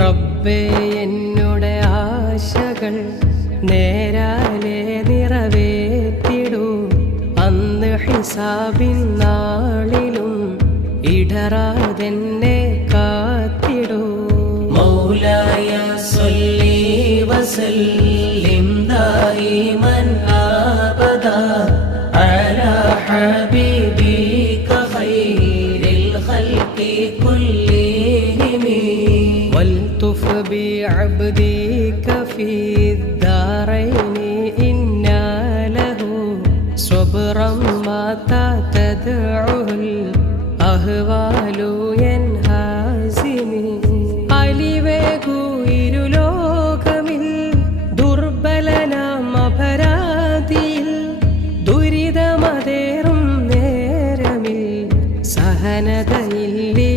റബ്ബേ എന്നുടെ ആശകൾ നേരാലെ നിറവേറ്റിടൂ. അന്ന് ഹിസാബിൻ നാളിലും ഇടറാതെന്നെ കാത്തിടൂ. മൗലായ സൊല്ലി വസല്ലിം ദായിമൻ ആബദ അല ഹബീ لطف بعبدك في الدارين إنا له صبرا متى تدعه الأهوال ينهازم അലിവേകു ഇരുലോകമിൽ ദുർബലനാം അപരാധിയിൽ ദുരിതമതേറും നേരമിൽ സഹനതയില്ലേ